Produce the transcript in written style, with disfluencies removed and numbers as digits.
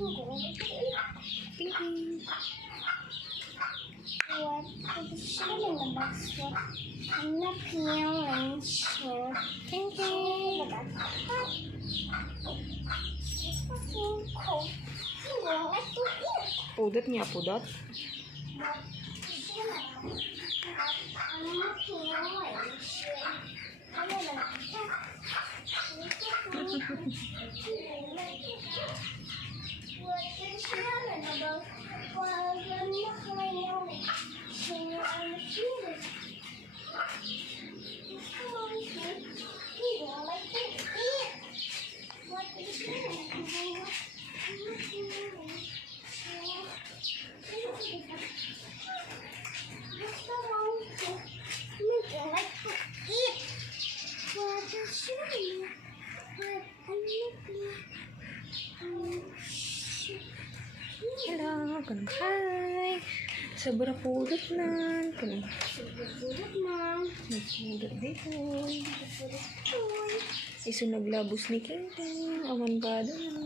Ping. What is shell in the box? What? I'm not feeling shell. Ping ping. It's fucking cold. You don't like to eat. Pudot niya, pudot. I'm not feeling shell. I don't like that. What is shell in the box? Well, I'm not feeling shell. I'm feeling. Come on, kid. You don't like to eat. What is shell in the box? I'm not feeling shell. What's the wrong thing? You don't like to eat. What is shell in the box? I'm not feeling. Hello, kanang hi. Sobra pudot na. Kanang Pudot na. nagpudot dito. Pudot toy. Iso naglabos ni King King. Aman ba doon?